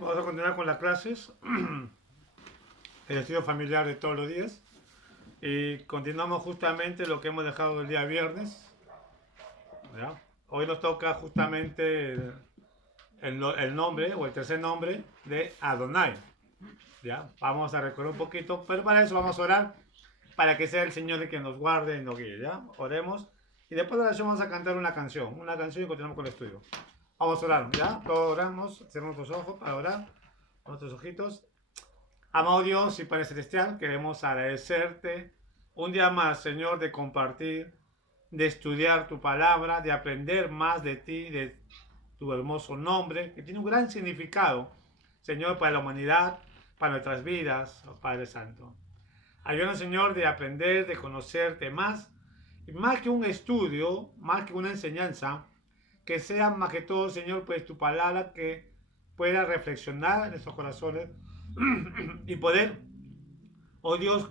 vamos a continuar con las clases. El estudio familiar de todos los días. Y continuamos justamente lo que hemos dejado el día viernes. ¿Ya? Hoy nos toca justamente el nombre o el tercer nombre de Adonai. ¿Ya? Vamos a recordar un poquito, pero para eso vamos a orar para que sea el Señor el que nos guarde y nos guíe. ¿Ya? Oremos. Y después de la oración vamos a cantar una canción y continuamos con el estudio. Vamos a orar, ¿ya? Todos oramos, cerramos nuestros ojos para orar, nuestros ojitos. Amado Dios y Padre Celestial, queremos agradecerte un día más, Señor, de compartir, de estudiar tu palabra, de aprender más de ti, de tu hermoso nombre, que tiene un gran significado, Señor, para la humanidad, para nuestras vidas, oh Padre Santo. Ayúdanos, Señor, de aprender, de conocerte más, y más que un estudio, más que una enseñanza, que sea más que todo, Señor, pues tu palabra que pueda reflexionar en nuestros corazones y poder, oh Dios,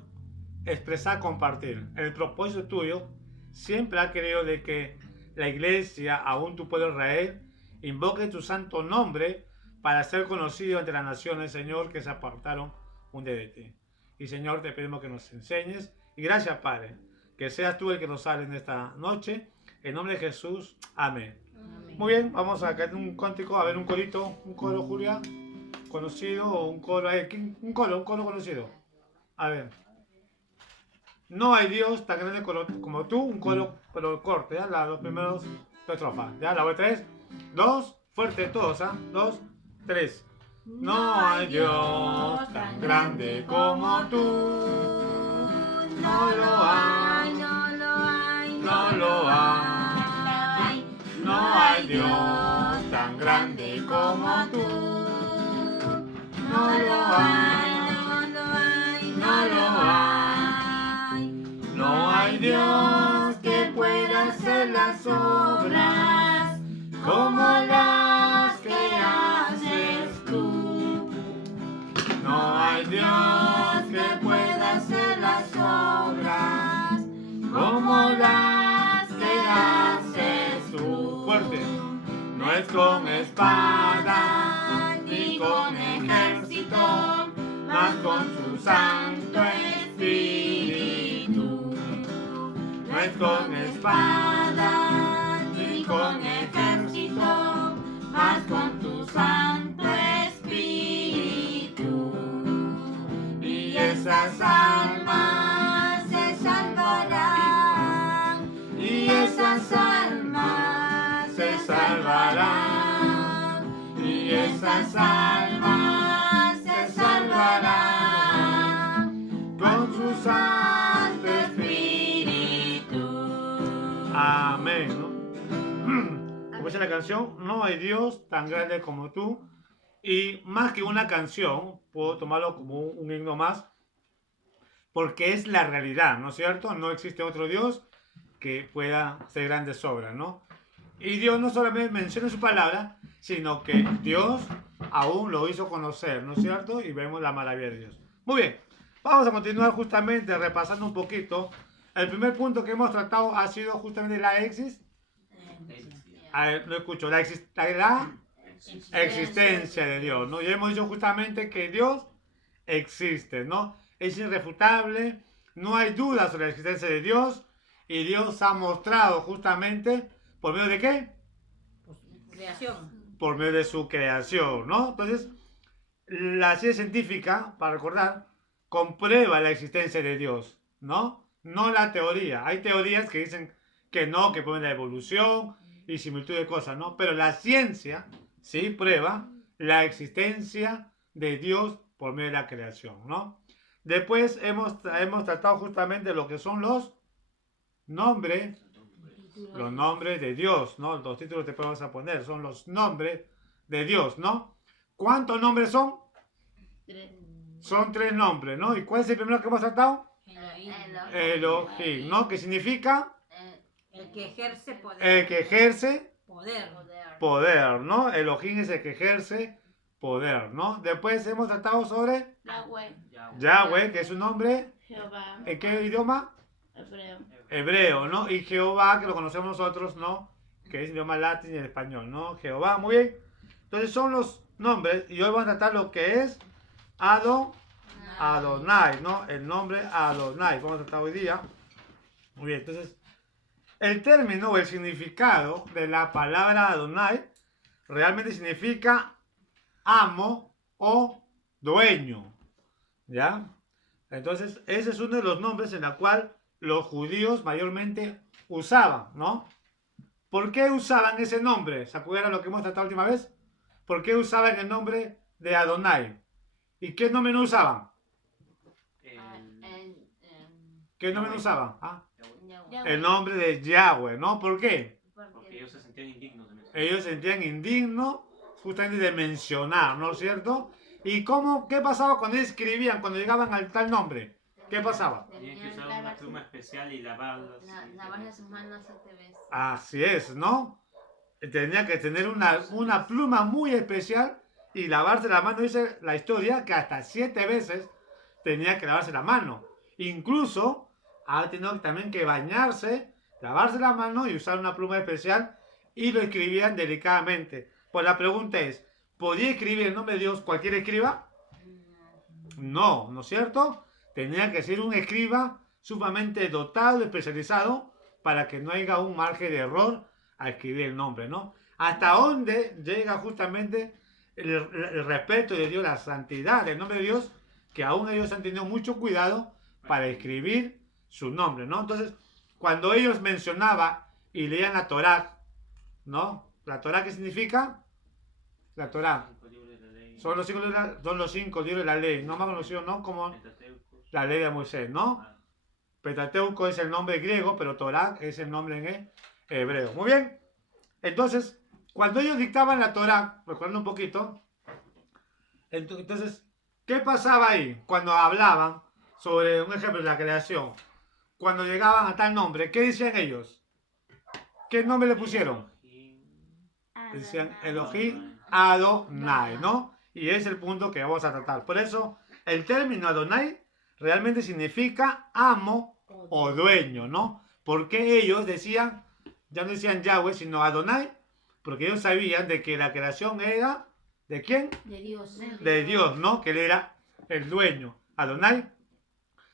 expresar, compartir. El propósito tuyo siempre ha querido de que la iglesia, aún tu pueblo Israel, invoque tu santo nombre para ser conocido entre las naciones, Señor, que se apartaron un día de ti. Y Señor, te pedimos que nos enseñes. Y gracias, Padre, que seas tú el que nos hable en esta noche. En nombre de Jesús, amén. Muy bien, vamos a caer un cántico, a ver un corito, un coro, Julia, conocido, o un coro, un coro conocido. A ver. No hay Dios tan grande como tú, un coro, pero corto, ¿ya? Los primeros dos estrofas, ¿ya? La voy 3, 2, fuerte todos, ¿ah? 2, 3. No hay Dios tan grande como tú, no lo hay, no lo hay, no lo hay. No hay Dios tan grande como tú. No lo hay, no lo hay, no lo hay. No hay Dios que pueda hacer las obras como las que haces tú. No hay Dios que pueda hacer las obras como las que haces tú. Fuerte. No es con espada ni con ejército, mas con su Santo Espíritu. No es con espada ni con ejército, mas con tu Santo Espíritu. Y esas almas se salvarán, y esas almas se salvarán, y esas almas se salvarán con su Santo Espíritu. Amén, ¿no? Como dice la canción, no hay Dios tan grande como tú. Y más que una canción, puedo tomarlo como un himno más, porque es la realidad, ¿no es cierto? No existe otro Dios que pueda hacer grandes obras, ¿no? Y Dios no solamente menciona su palabra, sino que Dios aún lo hizo conocer, ¿no es cierto? Y vemos la maravilla de Dios. Muy bien, vamos a continuar justamente repasando un poquito. El primer punto que hemos tratado ha sido justamente la a ver, no escucho, la existencia de Dios, ¿no? Y hemos dicho justamente que Dios existe, ¿no? Es irrefutable, no hay duda sobre la existencia de Dios, y Dios ha mostrado justamente, ¿por medio de qué? Creación. Por medio de su creación, ¿no? Entonces, la ciencia científica, para recordar, comprueba la existencia de Dios, ¿no? No la teoría. Hay teorías que dicen que no, que ponen la evolución y similitud de cosas, ¿no? Pero la ciencia, sí, prueba la existencia de Dios por medio de la creación, ¿no? Después hemos tratado justamente lo que son los nombres de Dios, ¿no? Los títulos que vamos a poner son los nombres de Dios, ¿no? ¿Cuántos nombres son? 3. Son 3 nombres, ¿no? ¿Y cuál es el primero que hemos tratado? Elohim, ¿no? ¿Qué significa? El que ejerce poder. El que ejerce Poder. poder, ¿no? Elohim es el que ejerce poder, ¿no? Después hemos tratado sobre Yahweh, que es un nombre. Jehová, ¿En qué idioma? hebreo. Hebreo, ¿no? Y Jehová, que lo conocemos nosotros, ¿no? Que es idioma latín y el español, ¿no? Jehová, muy bien. Entonces son los nombres y hoy vamos a tratar lo que es Adonai, ¿no? El nombre Adonai. Vamos a tratar hoy día. Muy bien, entonces, el término o el significado de la palabra Adonai realmente significa amo o dueño, ¿ya? Entonces, ese es uno de los nombres en el cual los judíos mayormente usaban, ¿no? ¿Por qué usaban ese nombre? ¿Se acuerdan lo que hemos tratado la última vez? ¿Por qué usaban el nombre de Adonai? ¿Y qué nombre no usaban? ¿Qué nombre no usaban? ¿Ah? El nombre de Yahweh, ¿no? ¿Por qué? Porque ellos se sentían indignos de mencionar. Ellos se sentían indignos justamente de mencionar, ¿no es cierto? ¿Y qué pasaba cuando ellos escribían, cuando llegaban al tal nombre? ¿Qué pasaba? Tenían que usar una pluma especial y lavarlas. Lavar sus manos 7 veces. Así es, ¿no? Tenía que tener una pluma muy especial y lavarse la mano. Dice la historia que hasta 7 veces tenía que lavarse la mano. Incluso ha tenido también que bañarse, lavarse la mano y usar una pluma especial y lo escribían delicadamente. Pues la pregunta es, ¿podía escribir el nombre de Dios cualquier escriba? No, ¿no es cierto? Tenía que ser un escriba sumamente dotado, especializado, para que no haya un margen de error a escribir el nombre, ¿no? Hasta dónde llega justamente el respeto de Dios, la santidad del nombre de Dios, que aún ellos han tenido mucho cuidado para escribir su nombre, ¿no? Entonces, cuando ellos mencionaban y leían la Torá, ¿no? ¿La Torá qué significa? La Torá. Son los 5 libros de la ley, no más conocidos, ¿no? Como la ley de Moisés, ¿no? Pentateuco es el nombre griego, pero Torá es el nombre en hebreo. Muy bien. Entonces, cuando ellos dictaban la Torá, recuerden un poquito, entonces, ¿qué pasaba ahí? Cuando hablaban sobre, un ejemplo, la creación, cuando llegaban a tal nombre, ¿qué decían ellos? ¿Qué nombre le pusieron? Decían Elohim Adonai, ¿no? Y es el punto que vamos a tratar. Por eso, el término Adonai realmente significa amo o dueño, ¿no? Porque ellos decían, ya no decían Yahweh, sino Adonai, porque ellos sabían de que la creación era, ¿de quién? De Dios. De Dios, ¿no? Que él era el dueño. Adonai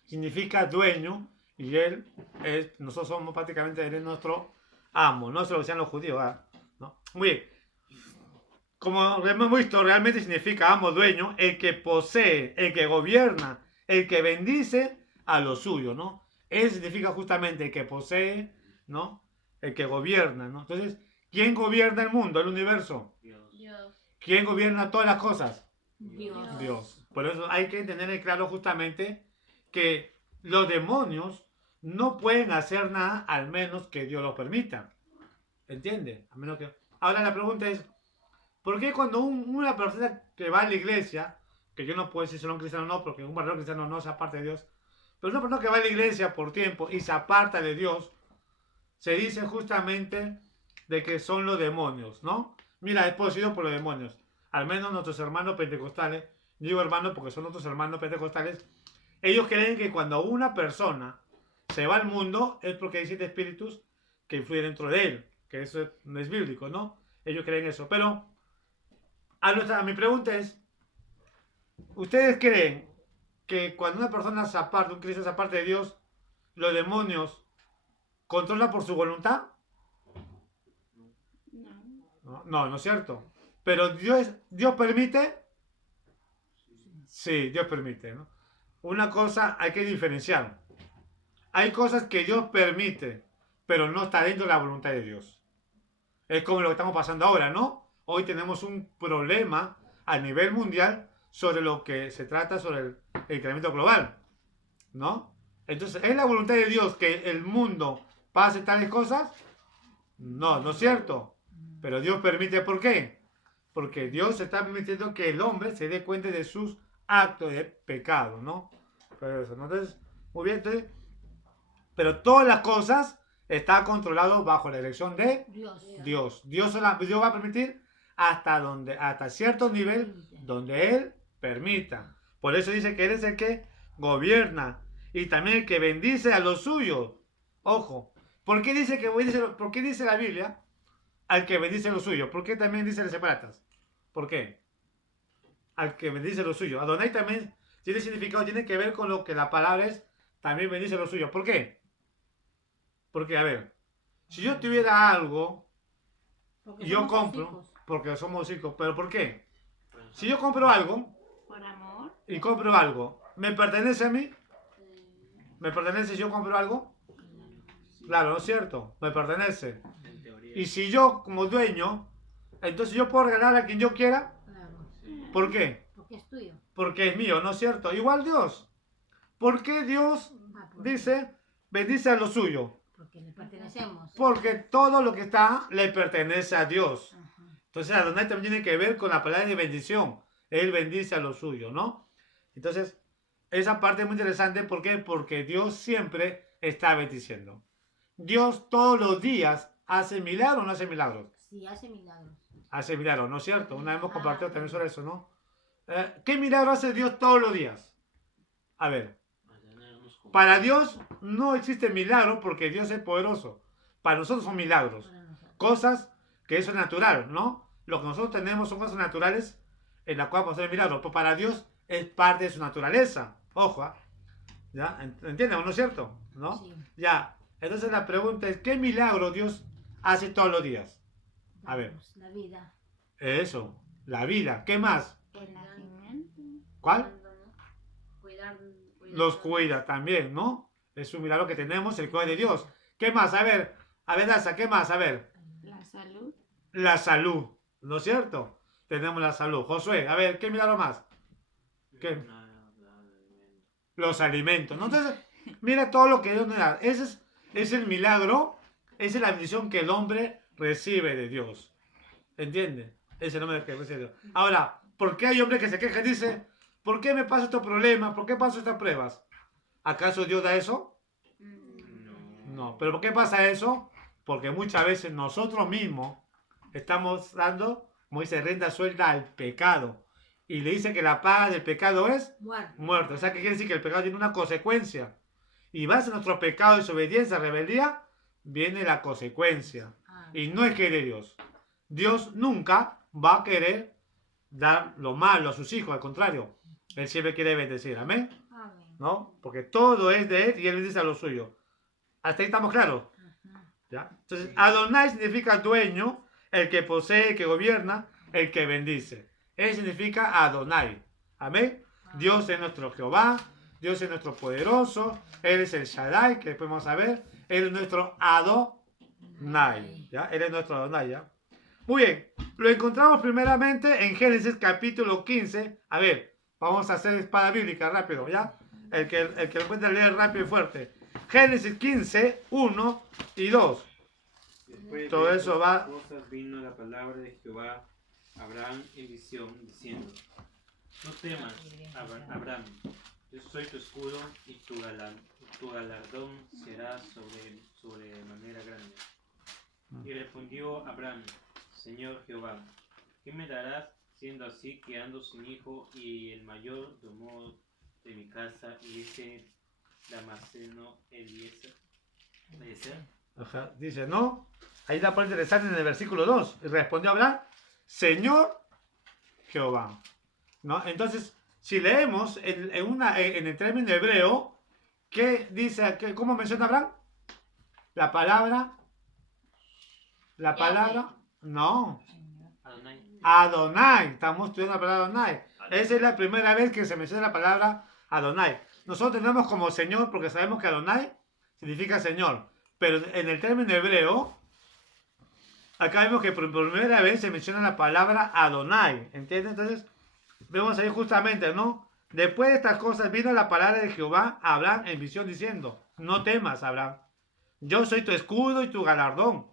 significa dueño y él es, nosotros somos prácticamente, él es nuestro amo, no es lo que decían los judíos, ¿no? Muy bien. Como hemos visto, realmente significa amo, dueño, el que posee, el que gobierna, el que bendice a lo suyo, ¿no? Eso significa justamente el que posee, ¿no? El que gobierna, ¿no? Entonces, ¿quién gobierna el mundo, el universo? Dios. ¿Quién gobierna todas las cosas? Dios. Dios. Por eso hay que tener en claro justamente que los demonios no pueden hacer nada al menos que Dios lo permita. ¿Entiende? A menos que... Ahora la pregunta es, ¿por qué cuando una persona que va a la iglesia, que yo no puedo decir si son cristiano o no, porque un verdadero cristiano no se aparta de Dios, pero una persona que va a la iglesia por tiempo y se aparta de Dios, se dice justamente de que son los demonios, ¿no? Mira, es poseído por los demonios. Al menos nuestros hermanos pentecostales, digo hermanos porque son nuestros hermanos pentecostales, ellos creen que cuando una persona se va al mundo es porque hay 7 espíritus que influyen dentro de él, que eso no es bíblico, ¿no? Ellos creen eso, pero a mi pregunta es, ¿ustedes creen que cuando una persona se aparta, un cristiano se aparta de Dios, los demonios controlan por su voluntad? No, no es cierto. Pero Dios permite. Sí, Dios permite, ¿no? Una cosa hay que diferenciar. Hay cosas que Dios permite, pero no está dentro de la voluntad de Dios. Es como lo que estamos pasando ahora, ¿no? Hoy tenemos un problema a nivel mundial sobre lo que se trata sobre el calentamiento global, ¿no? Entonces, ¿es la voluntad de Dios que el mundo pase tales cosas? No, no es cierto. Pero Dios permite, ¿por qué? Porque Dios está permitiendo que el hombre se dé cuenta de sus actos de pecado, ¿no? Pero eso, ¿no? Entonces, muy bien, entonces, pero todas las cosas están controladas bajo la dirección de Dios. Dios va a permitir hasta cierto nivel donde Él permita. Por eso dice que Él es el que gobierna y también el que bendice a los suyos. Ojo, ¿por qué dice la Biblia al que bendice a los suyos? ¿Por qué también dice las separatas? ¿Por qué? al que bendice lo suyo. Adonai también tiene significado, tiene que ver con lo que la palabra es, también bendice lo suyo. ¿Por qué? Porque, a ver, si yo tuviera algo, Porque y yo somos sus compro, hijos. porque somos hijos, ¿pero por qué? Bueno, Si yo compro algo, Por amor. y compro algo, ¿me pertenece a mí? ¿Me pertenece si yo compro algo? Claro, ¿no es cierto? Me pertenece. en teoría. Y si yo, como dueño, entonces yo puedo regalar a quien yo quiera. Claro. Sí. ¿Por qué? Porque es tuyo. Porque es mío, ¿no es cierto? Igual Dios. ¿Por qué Dios Porque dice, bendice a lo suyo? Porque le pertenecemos. Porque todo lo que está le pertenece a Dios. Ajá. Entonces Adonai también tiene que ver con la palabra de bendición. Él bendice a lo suyo, ¿no? Entonces, esa parte es muy interesante. ¿Por qué? Porque Dios siempre está bendiciendo. Dios todos los días hace milagros o no hace milagros. Sí, hace milagros. Hace milagros, ¿no es cierto? Una vez hemos compartido también sobre eso, ¿no? ¿Qué milagro hace Dios todos los días? A ver, para Dios no existe milagro porque Dios es poderoso. Para nosotros son milagros. Para nosotros. Cosas que eso es natural, ¿no? Lo que nosotros tenemos son cosas naturales en las cuales podemos hacer milagros. Pero para Dios es parte de su naturaleza. Ojo, ¿ah? ¿Ya? ¿Entienden? ¿No es cierto? ¿No? Sí. Ya. Entonces la pregunta es, ¿qué milagro Dios hace todos los días? A ver. Damos la vida. Eso, la vida. ¿Qué más? El nacimiento. ¿Cuál? Cuidar. Los cuida también, ¿no? Es un milagro que tenemos, el cuidado de Dios. ¿Qué más? A ver, Daza, ¿qué más? A ver, La salud. la salud, ¿no es cierto? Tenemos la salud. Josué, a ver, ¿qué milagro más? ¿Qué? Los alimentos, ¿no? Entonces, mira todo lo que Dios nos da. Ese es el milagro, esa es la bendición que el hombre recibe de Dios. ¿Entiende? Ese es el nombre que recibe de Dios. Ahora, ¿por qué hay hombres que se quejan y dicen, ¿por qué me pasan estos problemas? ¿Por qué paso estas pruebas? ¿Acaso Dios da eso? No. ¿Pero por qué pasa eso? Porque muchas veces nosotros mismos estamos dando, como dice, rienda suelta al pecado. Y le dice que la paga del pecado es muerte. O sea, que quiere decir que el pecado tiene una consecuencia. Y base a nuestro pecado, desobediencia, rebeldía, viene la consecuencia. Y no es que de Dios. Dios nunca va a querer dar lo malo a sus hijos, al contrario. Él siempre quiere bendecir. Amén. Amén. ¿No? Porque todo es de Él y Él bendice a lo suyo. ¿Hasta ahí estamos claros? Ajá. ¿Ya? Entonces, Adonai significa dueño, el que posee, el que gobierna, el que bendice. Él significa Adonai. Amén. Dios es nuestro Jehová, Dios es nuestro poderoso, Él es el Shaddai, que después vamos a ver. Él es nuestro Adonai. ¿Ya? Él es nuestro Adonai, ¿ya? Muy bien, lo encontramos primeramente en Génesis capítulo 15. A ver, vamos a hacer espada bíblica rápido, ¿ya? El que lo pueda leer rápido y fuerte. Génesis 15, 1 y 2. Después Todo de eso estas va- cosas vino la palabra de Jehová a Abraham en visión, diciendo: No temas, Abraham, yo soy tu escudo y tu galardón será sobre manera grande. Y respondió Abraham: Señor Jehová, ¿qué me darás siendo así que ando sin hijo y el mayordomo de mi casa y ese Damaseno Eliezer? Ajá, dice, no. Ahí la parte interesante en el versículo 2. Y respondió Abraham, Señor Jehová. ¿No? Entonces, si leemos en el término hebreo, ¿qué dice? ¿Cómo menciona Abraham? La palabra. No. Adonai. Adonai. Estamos estudiando la palabra Adonai. Esa es la primera vez que se menciona la palabra Adonai. Nosotros tenemos como Señor porque sabemos que Adonai significa Señor. Pero en el término hebreo, acá vemos que por primera vez se menciona la palabra Adonai. ¿Entiendes? Entonces, vemos ahí justamente, ¿no? Después de estas cosas vino la palabra de Jehová a Abraham en visión diciendo, no temas, Abraham. Yo soy tu escudo y tu galardón.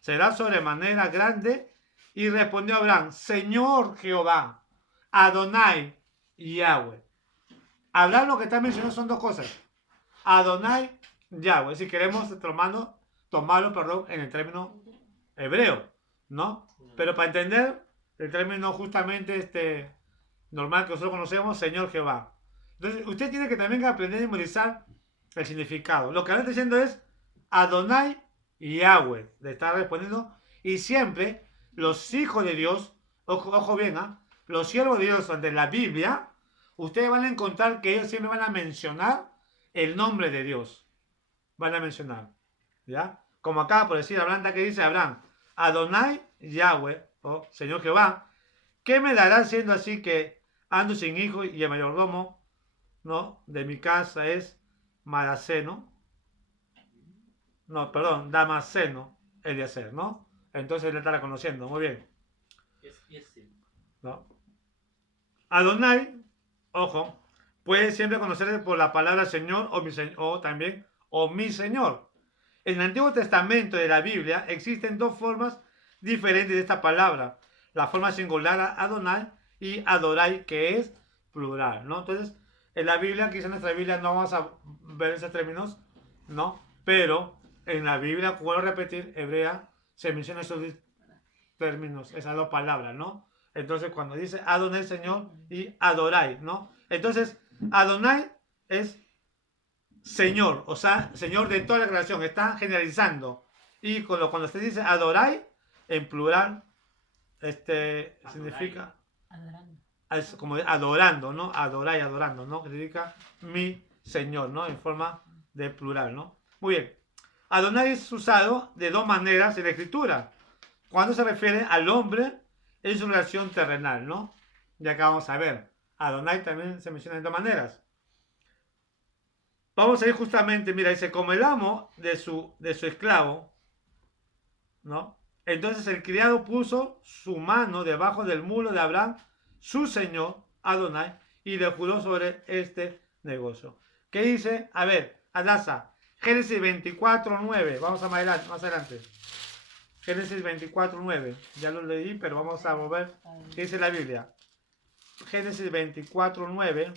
Será sobremanera grande. Y respondió Abraham, Señor Jehová, Adonai y Yahweh. Abraham lo que está mencionando son dos cosas. Adonai, Yahweh. Si queremos tomarlo en el término hebreo, ¿no? Pero para entender el término justamente normal que nosotros conocemos, Señor Jehová. Entonces, usted tiene que también aprender a memorizar el significado. Lo que está diciendo es Adonai y Yahweh. Le está respondiendo. Y siempre los hijos de Dios, ojo bien, los siervos de Dios ante la Biblia, ustedes van a encontrar que ellos siempre van a mencionar el nombre de Dios. Van a mencionar, ¿ya? Como acá, por decir, Abraham, que dice Abraham, Adonai Yahweh, o Señor Jehová, ¿qué me dará siendo así que ando sin hijo y el mayordomo, ¿no?, de mi casa es Maraceno? No, perdón, Damaseno, Eliezer, ¿no? Entonces él está reconociendo, muy bien, Es ese. ¿no? Adonai, ojo, puede siempre conocerse por la palabra Señor o también o mi Señor. En el Antiguo Testamento de la Biblia existen dos formas diferentes de esta palabra. La forma singular Adonai y Adorai, que es plural, ¿no? Entonces, en la Biblia, quizá en nuestra Biblia no vamos a ver esos términos, ¿no? Pero en la Biblia, vuelvo a repetir, hebrea, se mencionan esos términos, esas dos palabras, ¿no? Entonces, cuando dice Adonai, Señor, y Adorai, ¿no? Entonces, Adonai es Señor, o sea, Señor de toda la creación, está generalizando. Y cuando se dice Adorai, en plural, significa Adorando. es como adorando, ¿no? Adorai, adorando, ¿no? Que significa mi Señor, ¿no? En forma de plural, ¿no? Muy bien. Adonai es usado de dos maneras en la Escritura. Cuando se refiere al hombre en su relación terrenal, ¿no? Ya acá vamos a ver. Adonai también se menciona de dos maneras. Vamos a ir justamente, mira, dice, como el amo de su esclavo, ¿no? Entonces el criado puso su mano debajo del mulo de Abraham, su señor, Adonai, y le juró sobre este negocio. ¿Qué dice? A ver, Adasa, Génesis 24:9, vamos a más adelante. Génesis 24:9, ya lo leí, pero vamos a volver. ¿Qué dice la Biblia? Génesis 24:9.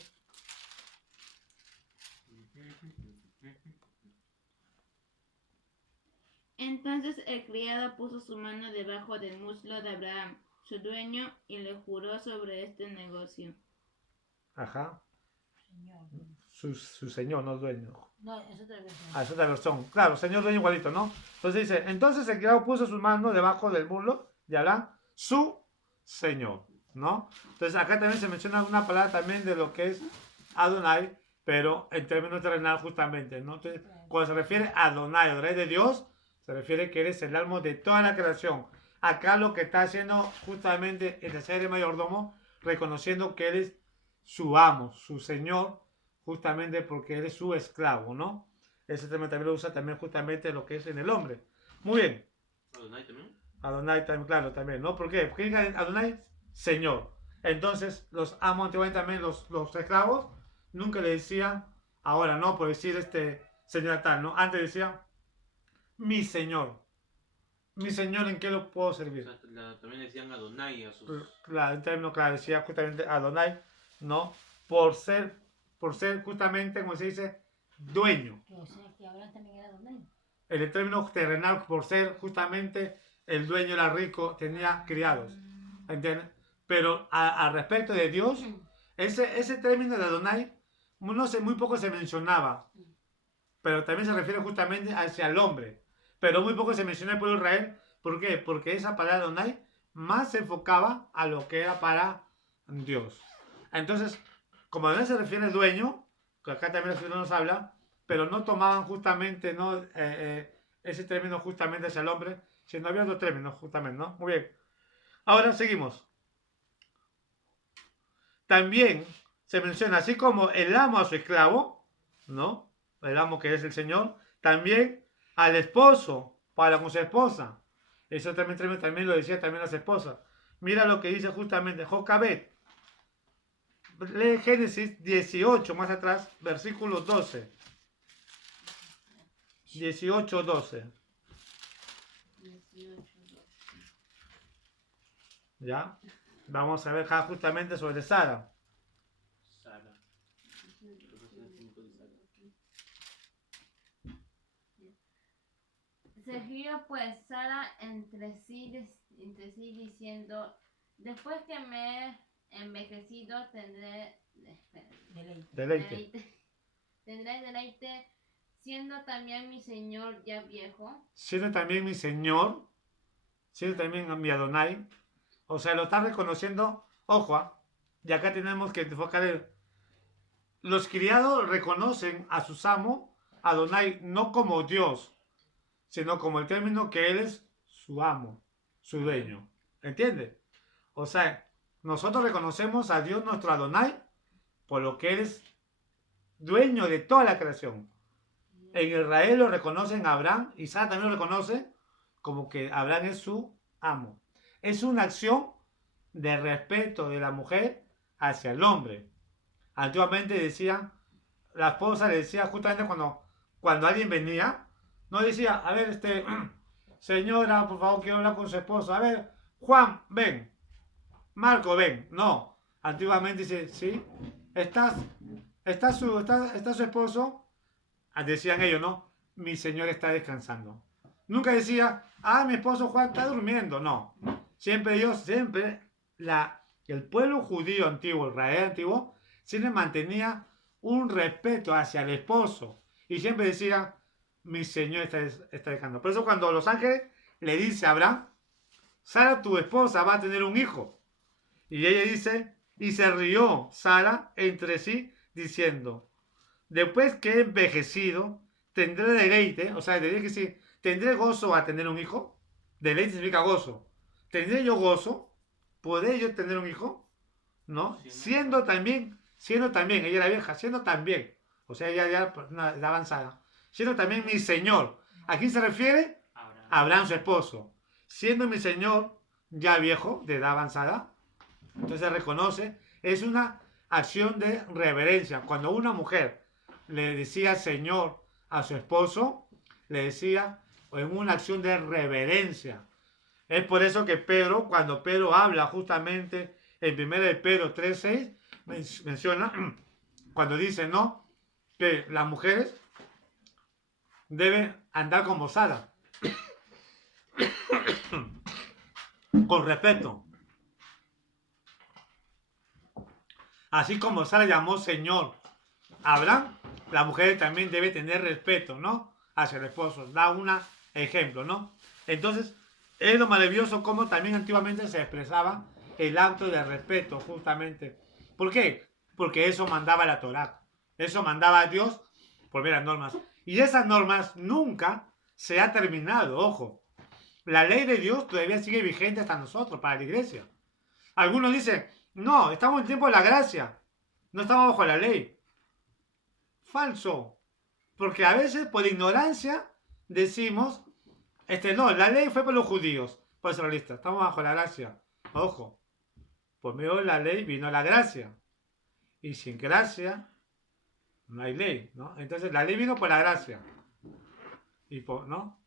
Entonces el criado puso su mano debajo del muslo de Abraham, su dueño, y le juró sobre este negocio. Ajá. Señor. Su señor, no dueño. No, es otra versión. Ah, es otra versión. Claro, señor dueño igualito, ¿no? Entonces dice, entonces el criado puso su mano debajo del muslo de Abraham, su señor, ¿no? Entonces acá también se menciona una palabra también de lo que es Adonai, pero en términos terrenal justamente, ¿no? Entonces, cuando se refiere a Adonai, Adonai de Dios, se refiere que eres el alma de toda la creación. Acá lo que está haciendo justamente el ser mayordomo, reconociendo que eres su amo, su señor, justamente porque eres su esclavo, ¿no? Ese término también lo usa también justamente lo que es en el hombre. Muy bien. Adonai también. Adonai también, claro, también, ¿no? ¿Por qué? Porque Adonai, Señor. Entonces, los amos antiguamente también, los esclavos, nunca le decían, ahora, ¿no? Por decir señor tal, ¿no? Antes decía, mi Señor. Mi Señor, ¿en qué lo puedo O servir? sea, también decían Adonai a sus. Claro, en términos, claro, decía justamente Adonai, ¿no? Por ser justamente, como se dice, dueño. O sea, que Abraham también era Adonai. El término terrenal, por ser justamente el dueño era rico, tenía criados. ¿Entiendes? Pero al respecto de Dios, ese término de Adonai, no sé, muy poco se mencionaba. Pero también se refiere justamente hacia el hombre. Pero muy poco se menciona el pueblo de Israel. ¿Por qué? Porque esa palabra Adonai más se enfocaba a lo que era para Dios. Entonces, como Adonai se refiere al dueño, que acá también el Señor nos habla, pero no tomaban justamente ¿no? Ese término justamente hacia el hombre, sino había otros términos justamente, ¿no? Muy bien. Ahora seguimos. También se menciona, así como el amo a su esclavo, ¿no? El amo que es el Señor, también al esposo para con su esposa. Eso también lo decía también las esposas. Mira lo que dice justamente Jocabet. Lee Génesis 18, más atrás, versículo 12. 18:12. 18. ¿Ya? Vamos a ver acá justamente sobre Sara. Sara. Surgió pues Sara entre sí diciendo, después que me he envejecido tendré Deleite. tendré deleite, siendo también mi señor ya viejo. Siendo también mi Señor, siendo también mi Adonai. O sea, lo está reconociendo Ojo, y acá tenemos que enfocar los criados reconocen a sus amos, Adonai, no como Dios, sino como el término que Él es su amo, su dueño. ¿Entiendes? O sea, nosotros reconocemos a Dios nuestro Adonai por lo que Él es dueño de toda la creación. En Israel lo reconocen a Abraham y Sara también lo reconoce como que Abraham es su amo. Es una acción de respeto de la mujer hacia el hombre. Antiguamente decían, la esposa le decía justamente cuando alguien venía, no decía, a ver, señora, por favor, quiero hablar con su esposo. A ver, Juan, ven. Marco, ven. No. Antiguamente dice, ¿sí? ¿Está su esposo? Decían ellos, ¿no? Mi señor está descansando. Nunca decía, mi esposo Juan está durmiendo. No. Siempre el pueblo judío antiguo, Israel antiguo, siempre mantenía un respeto hacia el esposo. Y siempre decía, mi señor está descansando. Por eso cuando los ángeles le dice a Abraham, Sara, tu esposa, va a tener un hijo. Y ella dice, y se rió Sara entre sí, diciendo, después que he envejecido, tendré deleite, o sea, diría que sí, tendré gozo a tener un hijo. Deleite significa gozo. ¿Tendré yo gozo? ¿Podré yo tener un hijo? ¿No? Siendo también, ella era vieja, siendo también, o sea, ella ya la avanzada, siendo también mi señor. ¿A quién se refiere? A Abraham, su esposo. Siendo mi señor ya viejo, de edad avanzada, entonces reconoce, es una acción de reverencia. Cuando una mujer le decía señor a su esposo, le decía en una acción de reverencia. Es por eso que Pedro, cuando Pedro habla justamente en 1 de Pedro 3:6, menciona, cuando dice, ¿no?, que las mujeres deben andar como Sara, con respeto. Así como Sara llamó Señor a Abraham, la mujer también debe tener respeto, ¿no?, hacia el esposo. Da un ejemplo, ¿no? Entonces, es lo maravilloso como también antiguamente se expresaba el acto de respeto, justamente. ¿Por qué? Porque eso mandaba la Torá. Eso mandaba a Dios por ver las normas. Y esas normas nunca se ha terminado, ojo. La ley de Dios todavía sigue vigente hasta nosotros, para la iglesia. Algunos dicen, no, estamos en tiempo de la gracia. No estamos bajo la ley. Falso. Porque a veces, por ignorancia, decimos, no, la ley fue por los judíos, por los israelitas. Estamos bajo la gracia. Ojo. Por medio de la ley vino la gracia. Y sin gracia no hay ley, ¿no? Entonces la ley vino por la gracia. ¿No?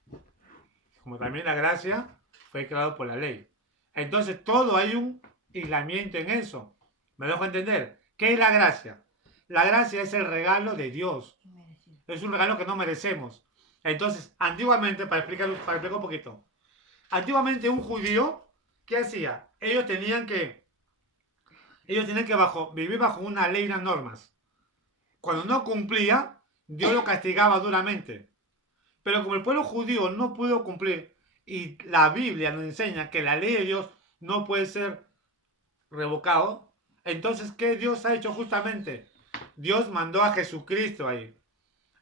Como también la gracia fue creada por la ley. Entonces todo hay un aislamiento en eso. ¿Me dejo entender? ¿Qué es la gracia? La gracia es el regalo de Dios. Es un regalo que no merecemos. Entonces, antiguamente, para explicar un poquito. Antiguamente un judío, ¿qué hacía? Ellos tenían que vivir bajo una ley y unas normas. Cuando no cumplía, Dios lo castigaba duramente. Pero como el pueblo judío no pudo cumplir, y la Biblia nos enseña que la ley de Dios no puede ser revocado, entonces, ¿qué Dios ha hecho justamente? Dios mandó a Jesucristo ahí.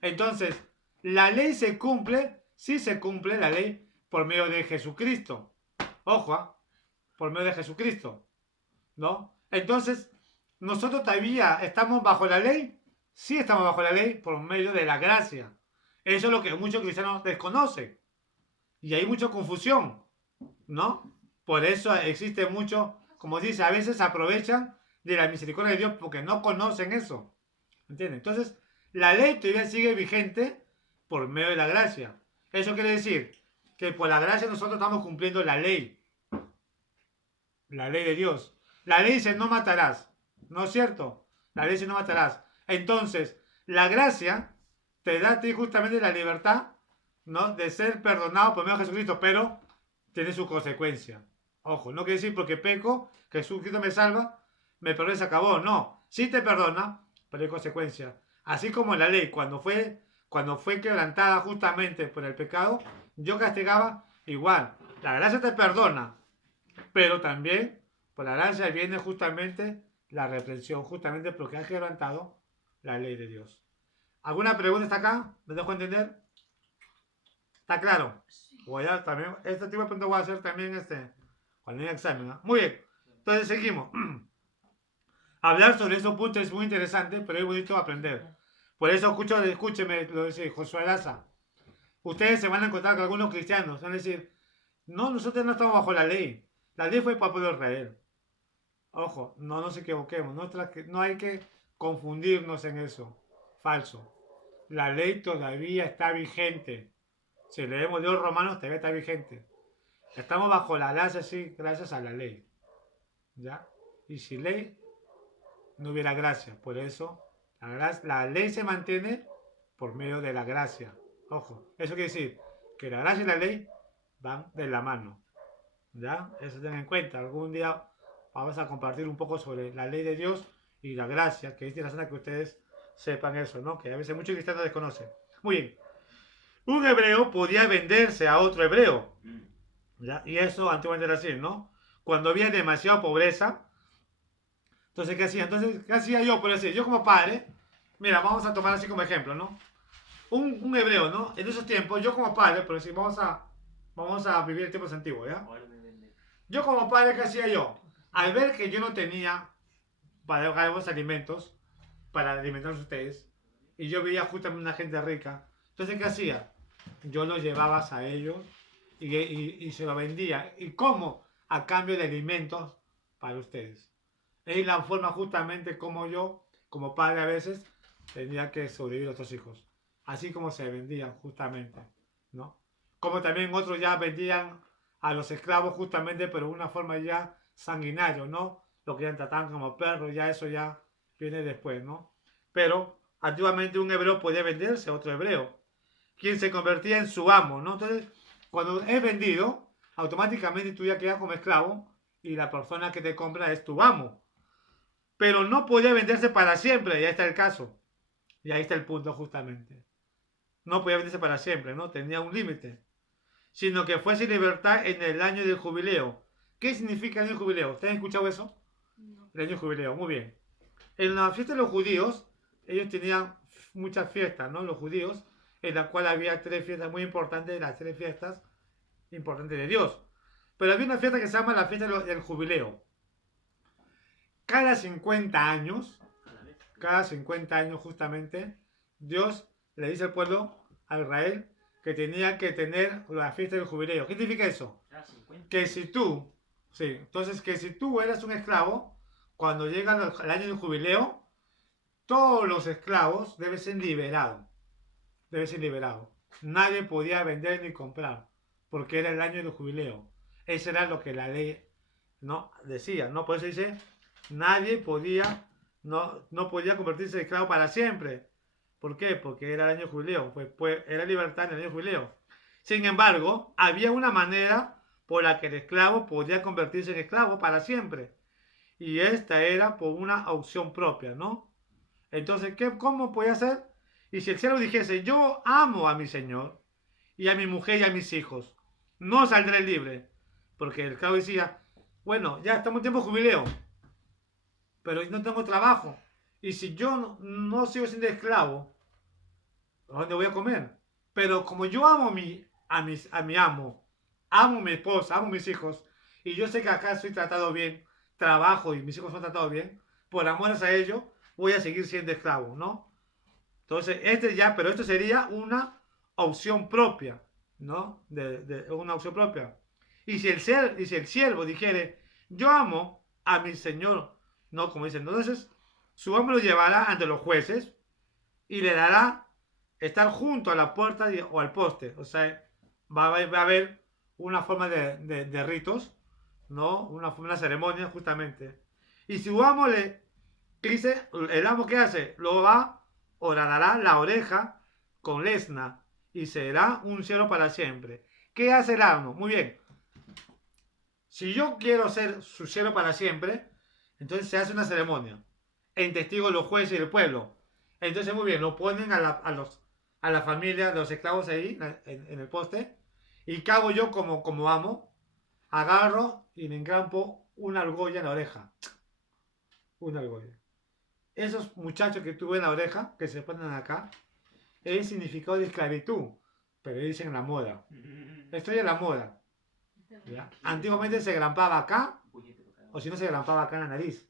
Entonces, la ley se cumple, sí se cumple la ley por medio de Jesucristo. Ojo, por medio de Jesucristo, ¿no? Entonces, ¿nosotros todavía estamos bajo la ley? Sí estamos bajo la ley por medio de la gracia. Eso es lo que muchos cristianos desconocen. Y hay mucha confusión, ¿no? Por eso existe mucho, como dice, a veces aprovechan de la misericordia de Dios porque no conocen eso. ¿Entienden? Entonces, la ley todavía sigue vigente por medio de la gracia. Eso quiere decir que por la gracia nosotros estamos cumpliendo la ley. La ley de Dios. La ley dice no matarás. ¿No es cierto? La ley dice no matarás. Entonces, la gracia te da a ti justamente la libertad, ¿no?, de ser perdonado por medio de Jesucristo, pero tiene su consecuencia. Ojo, no quiere decir porque peco, Jesucristo me salva, me perdona y se acabó. No, sí te perdona, pero hay consecuencia. Así como la ley, cuando fue quebrantada justamente por el pecado, yo castigaba igual. La gracia te perdona, pero también Por la gracia viene justamente la reprensión, justamente porque has quebrantado la ley de Dios. ¿Alguna pregunta hasta acá? ¿Me dejo entender? ¿Está claro? Voy a también, este tipo de preguntas voy a hacer también cuando haya examen, ¿no? Muy bien, entonces seguimos. Hablar sobre esos puntos es muy interesante, pero es bonito aprender. Por eso escúcheme lo dice Josué Laza. Ustedes se van a encontrar con algunos cristianos, van a decir, no, nosotros no estamos bajo la ley. La ley fue para el pueblo de Israel. Ojo, no nos equivoquemos, no hay que confundirnos en eso. Falso. La ley todavía está vigente. Si leemos los Romanos, todavía está vigente. Estamos bajo la gracia, sí, gracias a la ley. ¿Ya? Y sin ley, no hubiera gracia. Por eso, la ley se mantiene por medio de la gracia. Ojo, eso quiere decir que la gracia y la ley van de la mano. ¿Ya? Eso tengan en cuenta. Algún día vamos a compartir un poco sobre la ley de Dios y la gracia, que es interesante que ustedes sepan eso, ¿no? Que a veces muchos cristianos desconocen. Muy bien. Un hebreo podía venderse a otro hebreo. ¿Ya? Y eso antiguamente era así, ¿no? Cuando había demasiada pobreza. Entonces, ¿qué hacía? Entonces, ¿qué hacía yo? Por decir, yo como padre, mira, vamos a tomar así como ejemplo, ¿no? Un hebreo, ¿no? En esos tiempos, yo como padre, por decir, vamos a vivir tiempos antiguos, ¿ya? Yo como padre, ¿qué hacía yo? Al ver que yo no tenía para pagar los alimentos, para alimentar a ustedes, y yo veía justamente una gente rica, entonces, ¿qué hacía? Yo los llevaba a ellos y se lo vendía. ¿Y cómo? A cambio de alimentos para ustedes. Es la forma justamente como yo, como padre a veces, tenía que sobrevivir a otros hijos. Así como se vendían justamente, ¿no? Como también otros ya vendían a los esclavos justamente, pero de una forma ya sanguinaria, ¿no? Lo que ya trataban como perros, ya eso ya viene después, ¿no? Pero antiguamente un hebreo podía venderse a otro hebreo, quien se convertía en su amo, ¿no? Entonces, cuando es vendido, automáticamente tú ya quedas como esclavo y la persona que te compra es tu amo. Pero no podía venderse para siempre, y ahí está el caso. Y ahí está el punto justamente. No podía venderse para siempre, ¿no? Tenía un límite. Sino que fuese libertad en el año del jubileo. ¿Qué significa el año del jubileo? ¿Ustedes han escuchado eso? No. El año del jubileo, muy bien. En la fiesta de los judíos, ellos tenían muchas fiestas, ¿no? Los judíos, en la cual había 3 fiestas muy importantes, las 3 fiestas importantes de Dios. Pero había una fiesta que se llama la fiesta del jubileo. Cada 50 años justamente, Dios le dice al pueblo, a Israel, que tenía que tener la fiesta del jubileo. ¿Qué significa eso? Que si tú, sí, entonces que si tú eras un esclavo, cuando llega el año del jubileo, todos los esclavos deben ser liberados. Deben ser liberados. Nadie podía vender ni comprar, porque era el año del jubileo. Eso era lo que la ley no decía, ¿no? Por eso dice, nadie podía, no podía convertirse en esclavo para siempre. ¿Por qué? Porque era el año del jubileo, pues era libertad en el año del jubileo. Sin embargo, había una manera por la que el esclavo podía convertirse en esclavo para siempre. Y esta era por una opción propia, ¿no? Entonces, ¿cómo podía ser? Y si el siervo dijese, yo amo a mi señor, y a mi mujer y a mis hijos, no saldré libre. Porque el esclavo decía, bueno, ya estamos en tiempo de jubileo, pero no tengo trabajo. Y si yo no sigo siendo esclavo, ¿dónde voy a comer? Pero como yo amo a mi amo, amo a mi esposa, amo a mis hijos, y yo sé que acá soy tratado bien, trabajo y mis hijos son tratados bien, por amor a ellos, voy a seguir siendo esclavo, ¿no? Entonces, pero esto sería una opción propia, ¿no? Una opción propia. Y si el siervo dijere, yo amo a mi señor, ¿no? Como dicen, entonces, su amo lo llevará ante los jueces y le dará estar junto a la puerta o al poste. O sea, va a haber una forma de ritos, ¿no? Una ceremonia, justamente. Y si su amo dice, el amo ¿qué hace? Lo va, horadará la oreja con lesna y será un siervo para siempre. ¿Qué hace el amo? Muy bien. Si yo quiero ser su siervo para siempre, entonces se hace una ceremonia en testigos los jueces y el pueblo. Entonces, muy bien, lo ponen a la familia de los esclavos ahí en el poste. ¿Y qué hago yo como amo? Agarro y me encampo una argolla en la oreja. Una argolla. Esos muchachos que tuve en la oreja, que se ponen acá, es el significado de esclavitud, pero dicen la moda. Esto ya es la moda. ¿Ya? Antiguamente se grampaba acá, o si no se grampaba acá en la nariz.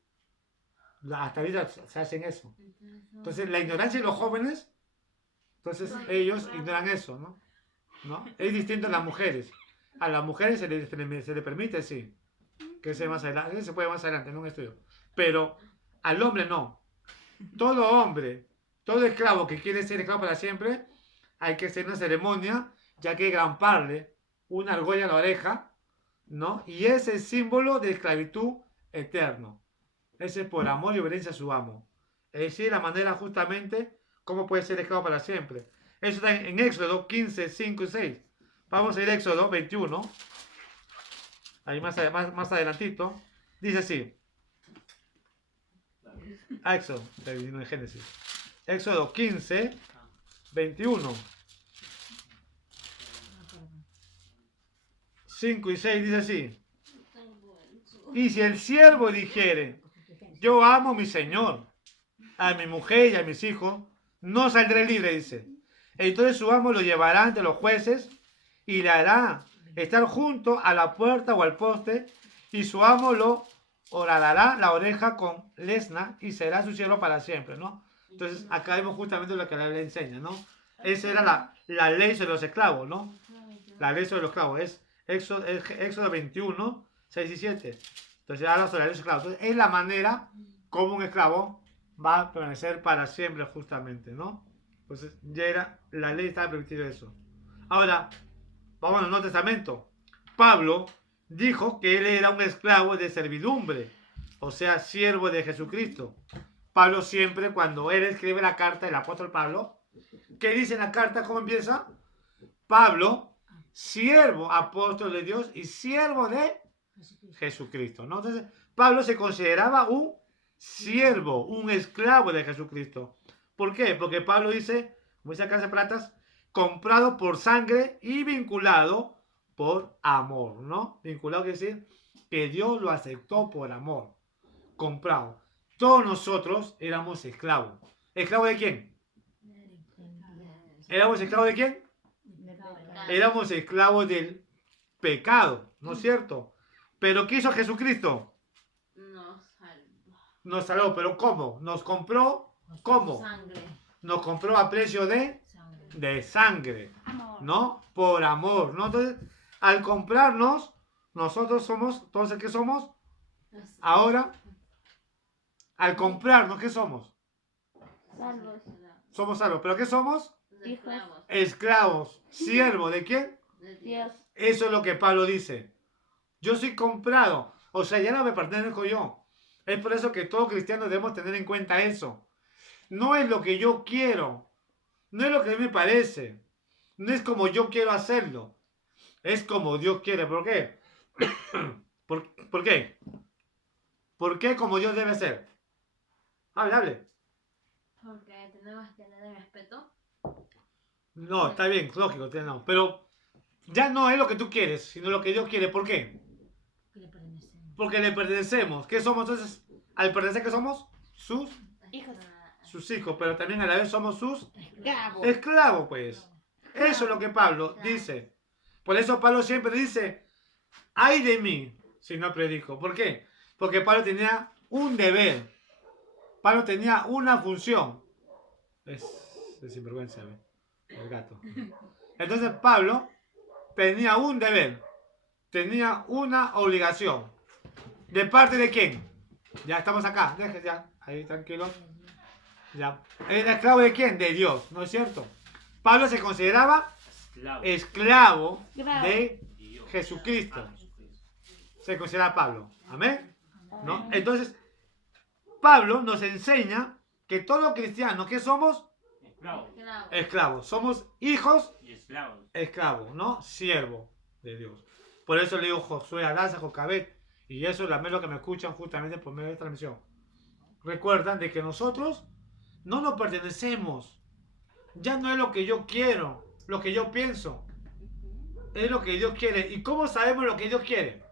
Hasta ahorita se hacen eso. Entonces la ignorancia de los jóvenes, entonces ellos ignoran eso, ¿no? ¿No? Es distinto a las mujeres. A las mujeres se le permite, sí, que se más adelante, se puede más adelante en un estudio. Pero al hombre no. Todo hombre, todo esclavo que quiere ser esclavo para siempre, hay que hacer una ceremonia, ya que gramparle una argolla en la oreja, ¿no? Y ese es símbolo de esclavitud eterno. Ese es por amor y obediencia a su amo. Es decir, la manera justamente cómo puede ser esclavo para siempre. Eso está en Éxodo 15, 5 y 6. Vamos a ir a Éxodo 21. Ahí más adelantito. Dice así. Éxodo, en Génesis. Éxodo 15, 21. 5 y 6 dice así. Y si el siervo dijere, yo amo a mi señor, a mi mujer y a mis hijos, no saldré libre, dice. Entonces su amo lo llevará ante los jueces y le hará estar junto a la puerta o al poste, y su amo lo horadará la oreja con lesna y será su siervo para siempre, ¿no? Entonces acá vemos justamente lo que la ley enseña, ¿no? Esa era la ley sobre los esclavos, ¿no? La ley sobre los esclavos es Éxodo 21, 6 y 7. Entonces habla sobre la ley de los esclavos. Entonces es la manera como un esclavo va a permanecer para siempre justamente, ¿no? Entonces ya era, la ley estaba permitido eso. Ahora, vamos al Nuevo Testamento. Pablo dijo que él era un esclavo de servidumbre, o sea, siervo de Jesucristo. Pablo siempre, cuando él escribe la carta, el apóstol Pablo, ¿qué dice en la carta? ¿Cómo empieza? Pablo, siervo, apóstol de Dios y siervo de Jesucristo, ¿no? Entonces, Pablo se consideraba un siervo, un esclavo de Jesucristo. ¿Por qué? Porque Pablo dice, como dice acá en Platas, comprado por sangre y vinculado por amor, ¿no? Vinculado quiere decir que Dios lo aceptó por amor. Comprado. Todos nosotros éramos esclavos. ¿Esclavos de quién? ¿Éramos esclavos de quién? Éramos esclavos del pecado, ¿no es cierto? Pero ¿qué hizo Jesucristo? Nos salvó, pero ¿cómo? Nos compró, ¿cómo? Nos compró a precio de sangre, ¿no? Por amor, ¿no? Entonces, al comprarnos, nosotros somos, entonces, ¿qué somos? Ahora, al comprarnos, ¿qué somos? Salvos. Somos salvos, ¿pero qué somos? Hijos. Esclavos. ¿Siervo de quién? Dios. Eso es lo que Pablo dice. Yo soy comprado, o sea, ya no me pertenezco yo. Es por eso que todo cristiano debemos tener en cuenta eso. No es lo que yo quiero, no es lo que a mí me parece, no es como yo quiero hacerlo, es como Dios quiere. ¿Por qué? ¿Por qué? ¿Por qué como Dios debe ser? Hable. Porque tenemos que tener respeto. No, está bien, lógico, no, pero ya no es lo que tú quieres, sino lo que Dios quiere. ¿Por qué? Porque le pertenecemos. ¿Qué somos entonces? Al pertenecer, ¿qué somos? Sus hijos, pero también a la vez somos sus esclavos, pues. Eso es lo que Pablo dice. Por eso Pablo siempre dice, ay de mí, si no predico. ¿Por qué? Porque Pablo tenía un deber. Pablo tenía una función. Es sinvergüenza, el gato. Entonces Pablo tenía un deber. Tenía una obligación. ¿De parte de quién? Ya estamos acá. Deje ya. Ahí, tranquilo. Ya. ¿Era esclavo de quién? De Dios, ¿no es cierto? Pablo se consideraba esclavo de Jesucristo. Se considera Pablo. Amén. ¿No? Entonces, Pablo nos enseña que todo cristiano, ¿qué somos? Esclavos. Somos hijos y esclavos. Esclavos, ¿no? Siervo de Dios. Por eso le digo Josué Arasa, Jocabet. Y eso es lo que me escuchan justamente por medio de esta transmisión. Recuerdan de que nosotros no nos pertenecemos. Ya no es lo que yo quiero, lo que yo pienso. Es lo que Dios quiere. ¿Y cómo sabemos lo que Dios quiere?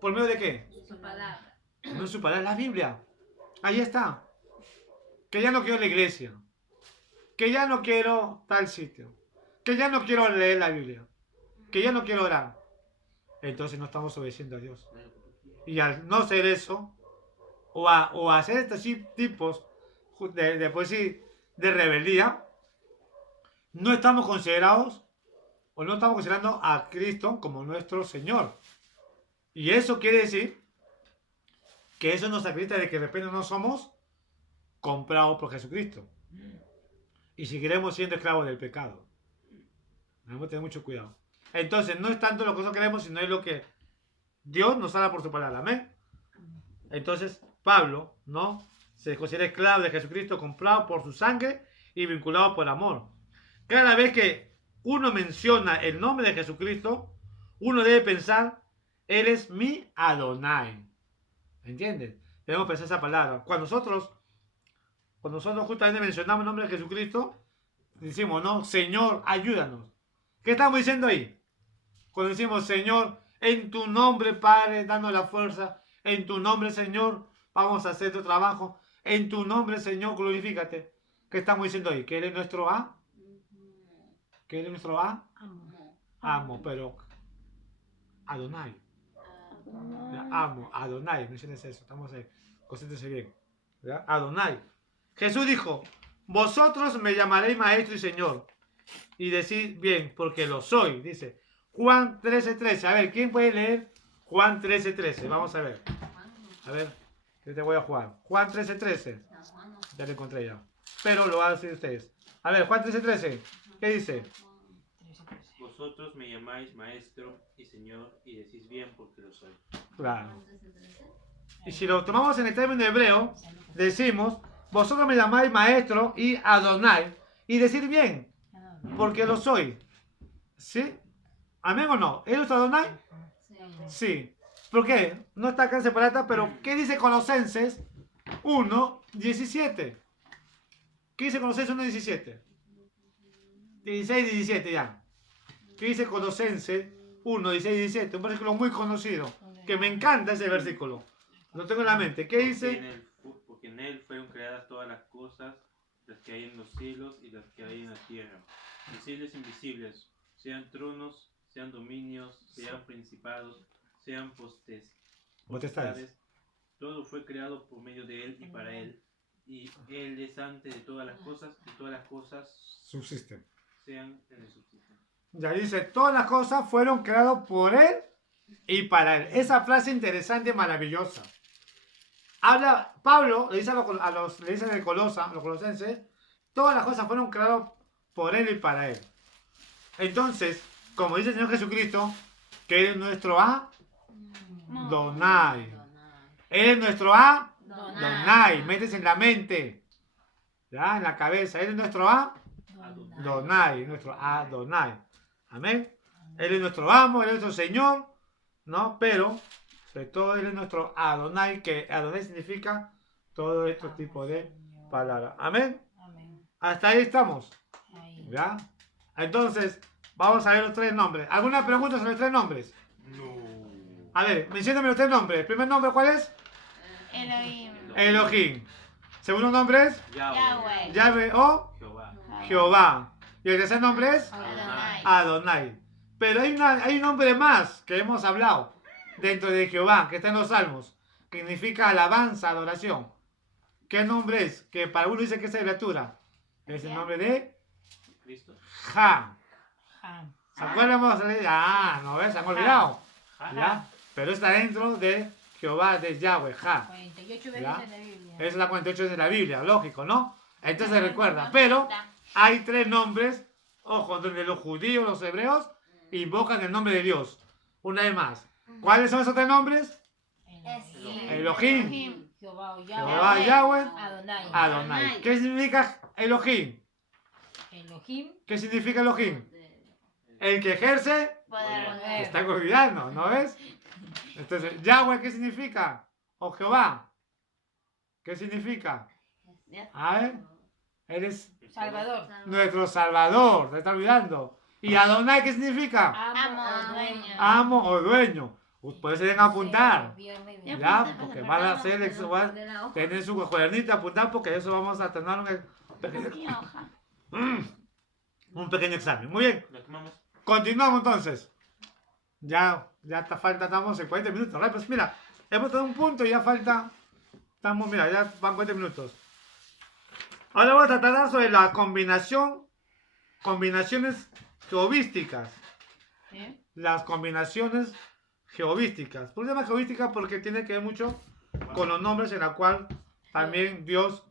¿Por medio de qué? Su palabra. No es su palabra, es la Biblia. Ahí está. Que ya no quiero la iglesia. Que ya no quiero tal sitio. Que ya no quiero leer la Biblia. Que ya no quiero orar. Entonces no estamos obedeciendo a Dios. Y al no hacer eso, o hacer estos tipos pues sí, de rebeldía, no estamos considerados o no estamos considerando a Cristo como nuestro Señor. Y eso quiere decir que eso nos acredita de que de repente no somos comprados por Jesucristo. Y seguiremos siendo esclavos del pecado. Debemos tener mucho cuidado. Entonces, no es tanto lo que nosotros queremos, sino es lo que Dios nos habla por su palabra. Amén. Entonces, Pablo, ¿no? Se considera esclavo de Jesucristo, comprado por su sangre y vinculado por amor. Cada vez que uno menciona el nombre de Jesucristo, uno debe pensar, Él es mi Adonai. ¿Entiendes? Debemos pensar esa palabra. Cuando nosotros justamente mencionamos el nombre de Jesucristo, decimos, no, Señor, ayúdanos. ¿Qué estamos diciendo ahí? Cuando decimos, Señor, en tu nombre, Padre, danos la fuerza. En tu nombre, Señor, vamos a hacer tu trabajo. En tu nombre, Señor, glorifícate. ¿Qué estamos diciendo ahí? ¿Que Él es nuestro A? ¿Que Él es nuestro A? Amo, pero Adonai. Amo, Adonai. Menciones eso, estamos ahí. Concéntrense bien. ¿Verdad? Adonai. Jesús dijo, vosotros me llamaréis maestro y señor. Y decid bien, porque lo soy. Dice Juan 13:13. A ver, ¿quién puede leer Juan 13:13? Vamos a ver. A ver, yo te voy a Juan. Juan 13:13. Ya lo encontré ya. Pero lo van a decir ustedes. A ver, Juan 13:13. ¿Qué dice? Vosotros me llamáis maestro y señor y decís bien porque lo soy. Claro. Y si lo tomamos en el término hebreo, decimos, vosotros me llamáis maestro y Adonai. Y decir bien, porque lo soy. ¿Sí? ¿Amén o no? ¿Es nuestro Adonai? Sí. ¿Por qué? No está acá en separata, pero ¿qué dice Colosenses 1:17? ¿Qué dice Colosenses 1:17? 16 y 17 ya. ¿Qué dice Colosenses 1:16 y 17? Un versículo muy conocido, que me encanta ese versículo. Lo tengo en la mente. ¿Qué dice? Porque en él fueron creadas todas las cosas, las que hay en los cielos y las que hay en la tierra, visibles e invisibles, sean tronos, sean dominios, sean principados, sean potestades. Todo fue creado por medio de él y para él, y él es antes de todas las cosas, y todas las cosas Subsisten. sean en el subsisten. Ya dice, todas las cosas fueron creadas por él y para él. Esa frase interesante, maravillosa. Habla, Pablo le dice le dice en el a los colosenses, todas las cosas fueron creadas por él y para él. Entonces, como dice el Señor Jesucristo, que Él es nuestro Adonai. Él es nuestro Adonai. Métese en la mente, ¿ya? En la cabeza. Él es nuestro Adonai. Nuestro Adonai. Amén. Él es nuestro amo, Él es nuestro Señor, ¿no? Pero, sobre todo, Él es nuestro Adonai, que Adonai significa todo este tipo de palabras. Amén. Hasta ahí estamos. ¿Ya? Entonces, vamos a ver los tres nombres. ¿Alguna pregunta sobre los tres nombres? No. A ver, mencióname los tres nombres. ¿El primer nombre cuál es? Elohim. Elohim. ¿Segundo nombre es? Yahweh. Yahweh o Jehová. Jehová. ¿Y el tercer nombre es? Adonai. Adonai. Pero hay un nombre más que hemos hablado dentro de Jehová, que está en los Salmos, que significa alabanza, adoración. ¿Qué nombre es? Que para uno dice que es abreviatura. Es el nombre de Cristo. Ja. ¿Se acuerdan? No ves, se han olvidado. ¿Ya? Pero está dentro de Jehová, de Yahweh, Ja. 48 veces ¿Ya? en la Biblia. Es la 48 de la Biblia, lógico, ¿no? Entonces recuerda. Pero hay tres nombres, ojo, donde los judíos, los hebreos, invocan el nombre de Dios. Una vez más. ¿Cuáles son esos tres nombres? Elohim, Jehová o Jehová, Yahweh. Yahweh, Adonai. Adonai. ¿Qué significa Elohim? Elohim. ¿Qué significa Elohim? El que ejerce, Poder. está olvidando, ¿no ves? Entonces, Yahweh, ¿qué significa? O Jehová, ¿qué significa? A ver, Él es Salvador. nuestro Salvador, te está olvidando. ¿Y Adonai qué significa? Amo o dueño. Amo o dueño. Pues se deben apuntar. Viernes, Ya, Ya, pues, porque para van a separarlo, hacer eso, van a tener su cuadernito a apuntar porque eso vamos a tener Mi hoja. un pequeño examen. Muy bien, ¿Lo tomamos? continuamos entonces. Ya está falta, estamos en 40 minutos. ¿Verdad? Pues mira, hemos dado un punto y ya falta. Estamos, mira, ya van 40 minutos. Ahora vamos a tratar sobre la combinaciones geovísticas. ¿Eh? Las combinaciones geovísticas. ¿Por qué se llama geovística? Porque tiene que ver mucho con los nombres en la cual también Dios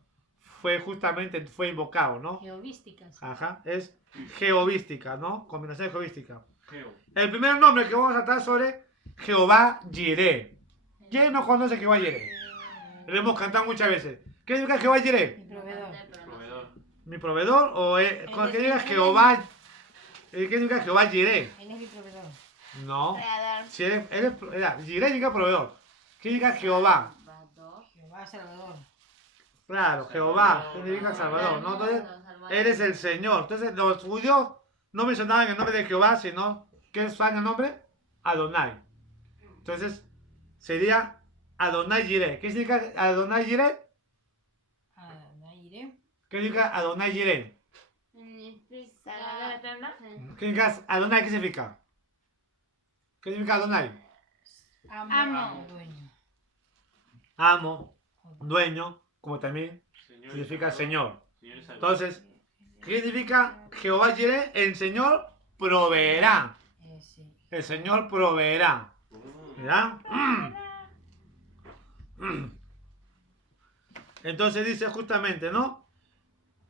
fue invocado, ¿no? Geovísticas. Ajá, es geovística, ¿no? Combinación geovística. Geo. El primer nombre que vamos a tratar sobre Jehová Jireh. ¿Quién no conoce Jehová Jireh? Lo hemos cantado muchas veces. ¿Qué significa Jehová Jireh? Mi proveedor. Proveedor. ¿Mi proveedor? ¿O que diga Jehová? ¿Qué significa Jehová Jireh? Él es mi proveedor. No. Creador. Si Jireh significa proveedor. ¿Qué significa Jehová? Jehová Salvador. Claro, Jehová significa Salvador, ¿no? Entonces, eres el Señor. Entonces, los judíos no mencionaban el nombre de Jehová, sino ¿qué usaban el nombre? Adonai. Entonces, sería Adonai Jireh. ¿Qué significa Adonai Jireh? Adonai. ¿Qué significa Adonai Jireh? Salvador eterno. ¿Qué significa Adonai? ¿Qué significa? ¿Qué significa Adonai? Amo. Dueño. Amo, dueño, como también Señor y significa Salvador. Señor. Señor y Salvador. Entonces, ¿qué significa Jehová Jireh? El Señor proveerá. Sí. El Señor proveerá. ¿Ya? Entonces dice justamente, ¿no?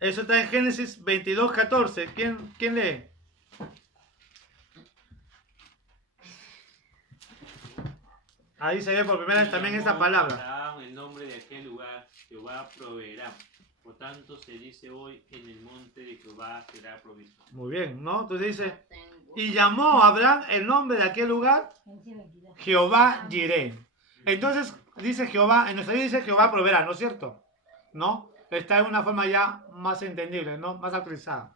Eso está en Génesis 22:14. ¿Quién lee? Ahí se ve por primera vez también esta palabra. Abraham el nombre de aquel lugar, Jehová proveerá. Por tanto, se dice hoy, en el monte de Jehová será provisto. Muy bien, ¿no? Entonces dice, y llamó a Abraham el nombre de aquel lugar, 22. Jehová Jireh. Entonces dice Jehová, en nuestra Biblia dice Jehová proveerá, ¿no es cierto? ¿No? Está en una forma ya más entendible, ¿no? Más actualizada.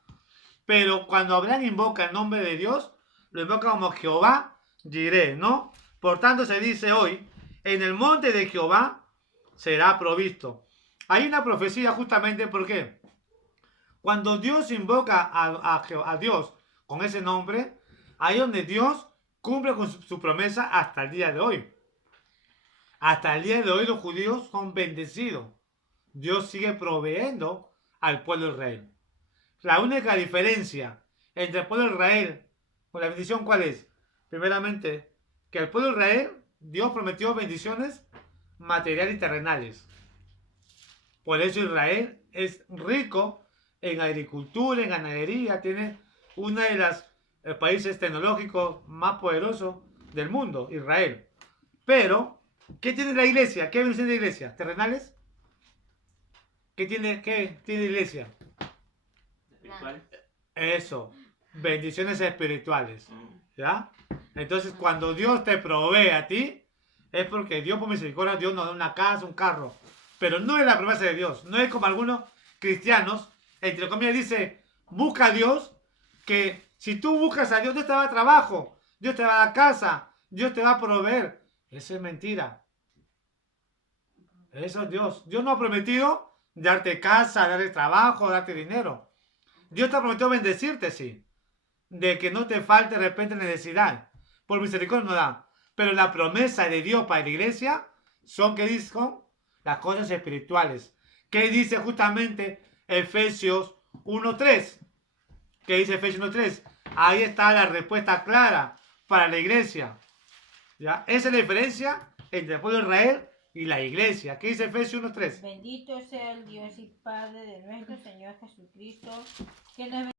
Pero cuando Abraham invoca el nombre de Dios, lo invoca como Jehová Jireh, ¿no? Por tanto se dice hoy, en el monte de Jehová será provisto. Hay una profecía justamente porque cuando Dios invoca a Dios con ese nombre, ahí es donde Dios cumple con su promesa hasta el día de hoy. Hasta el día de hoy los judíos son bendecidos. Dios sigue proveyendo al pueblo de Israel. La única diferencia entre el pueblo de Israel con la bendición, ¿cuál es? Primeramente, que al pueblo de Israel Dios prometió bendiciones materiales y terrenales. Por eso Israel es rico en agricultura, en ganadería, tiene uno de los países tecnológicos más poderosos del mundo, Israel. Pero, ¿qué tiene la iglesia? ¿Qué bendición de la iglesia? ¿Terrenales? ¿Qué tiene la iglesia? ¿Espiritual? Eso, bendiciones espirituales. ¿Ya? Entonces, cuando Dios te provee a ti, es porque Dios por misericordia, Dios nos da una casa, un carro. Pero no es la promesa de Dios. No es como algunos cristianos, entre comillas, dice, busca a Dios, que si tú buscas a Dios, Dios te va a dar trabajo, Dios te va a dar casa, Dios te va a proveer. Eso es mentira. Eso es Dios. Dios no ha prometido darte casa, darte trabajo, darte dinero. Dios te ha prometido bendecirte, sí. De que no te falte de repente necesidad. Por misericordia no da. Pero la promesa de Dios para la iglesia son, ¿qué dijo? Las cosas espirituales. ¿Qué dice justamente Efesios 1:3? ¿Qué dice Efesios 1:3? Ahí está la respuesta clara para la iglesia. ¿Ya? Esa es la diferencia entre el pueblo de Israel y la iglesia. ¿Qué dice Efesios 1:3? Bendito sea el Dios y Padre de nuestro Señor Jesucristo, que nos